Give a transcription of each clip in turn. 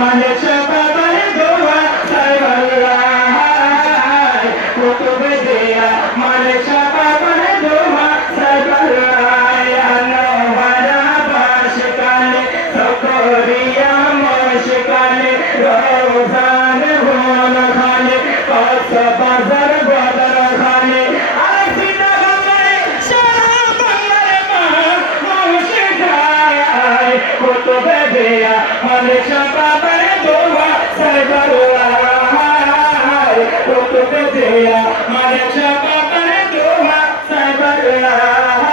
মালিক শাহ বাবার দোয়া সাইবাল্লাহ কুতুব দিয়া মালিক শাহ বাবার দোয়া সাইবাল্লাহ আনোয়ারা বাশকালে সকরিয়া মশকালে রওজান হোল খালে কস বাজার বদর খালে আইসিনা গঙ্গায় সারা বাংলার মা মশকায় কুতুব দিয়া মালিক শাহ বাবার দোয়া সাইবাল্লাহ কুতুব দিয়া মালিক শাহ বাবার দোয়া সাইবাল্লাহ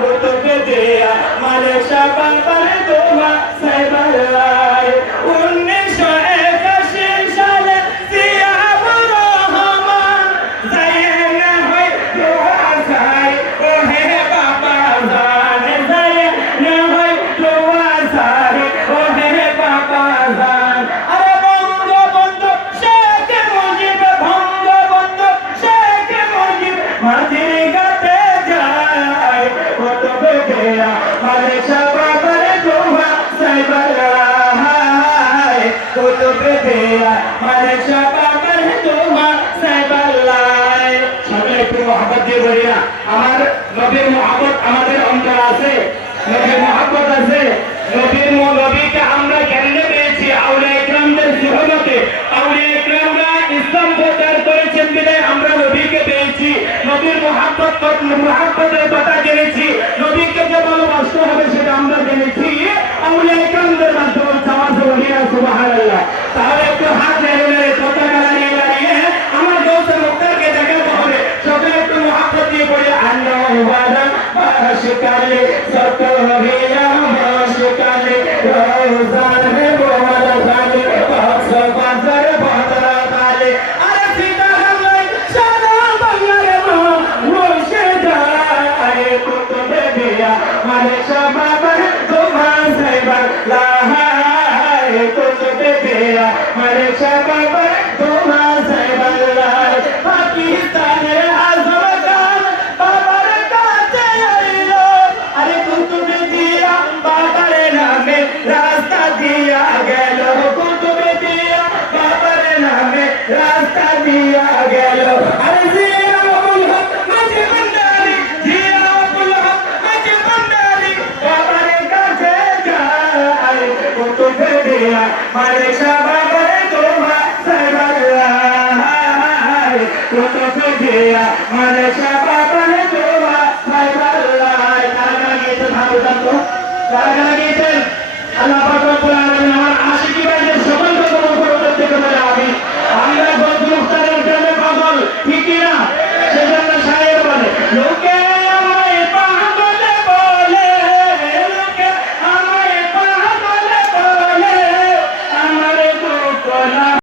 কুতুব দিয়া মালিক শাহ বাবার দোয়া সাইবাল্লাহ 1981 সালে জিয়াউর রহমান যায় না হয় দোয়া চাই ও হে বাবা জান যায় না হয় দোয়া চাই ও হে বাবা জান আরে বঙ্গবন্ধু শেখ মুজিব বঙ্গবন্ধু শেখ মুজিব মাঝির ঘাটে যায় কুতুব দিয়া মালিক শাহ বাবার দোয়া সাইবাল্লাহ কুতুব দিয়া মালিক শাহ বাবার দোয়া সাইবাল্লাহ সকলে একটু মহব্বত দিয়ে বলি না আমার নবীর মহব্বত আমাদের অন্তর আছে নবীর মহব্বত আছে নবীকে আমরা কেমনে পেয়েছি আউলিয়া ইকরামদের সুহবতে আউলিয়া ইকরামরা ইসলাম প্রচার করেছেন বিধায় আমরা নবীকে পেয়েছি নবীর মহব্বতের কথা জেনেছি নবীকে যে ভালোবাসতে হবে সেটা আমরা জেনেছি আউলিয়া ইকরামদের মাধ্যমে সমাজ বলিয়া সুবহানাল্লাহ তাহলে একটু হাত নেড়ে পতাকা দাঁড়িয়ে আমার গৌসে মুক্তারকে দেখাতে হবে সকলে একটু মহব্বত দিয়ে বলি আল্লাহওয়ালা বাশকালে সকরিয়া বাশকালে রওজান বোয়াল খালে কস বাজার বদর খালে আরে সীতা গঙ্গায় সারা বাংলার মা বসে যায় কুতুব দিয়া মালিক শাহ বাবার দোয়া সাইবাল্লাহ কুতুব দিয়া মালিক শাহ বাবার দোয়া সাইবাল্লাহ পাকিস্তানের আজম খান বাবার কাছে আইলো আরে কুতুব দিয়া বাবার নামে রাস্তা দিয়া গেল কুতুব দিয়া বাবার নামে রাস্তা দিয়া গেল আরে জিয়াউল হক মাঝে ভান্ডারি জিয়াউল হক মাঝে ভান্ডারি বাবার কাছে যায় কুতুব দিয়া মালিক শাহ বাবার দোয়া সাইবাল্লাহ কুতুব দিয়া মালিক শাহ বাবার দোয়া সাইবাল্লাহ কারা গিয়েছে ভালো জানতো কারা